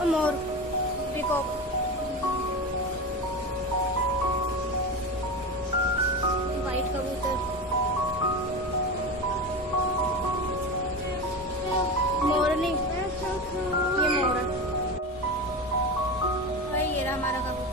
और मोर, peacock, white कबूतर, मोरनी, ये मोर है भाई, ये रहा हमारा कबूतर।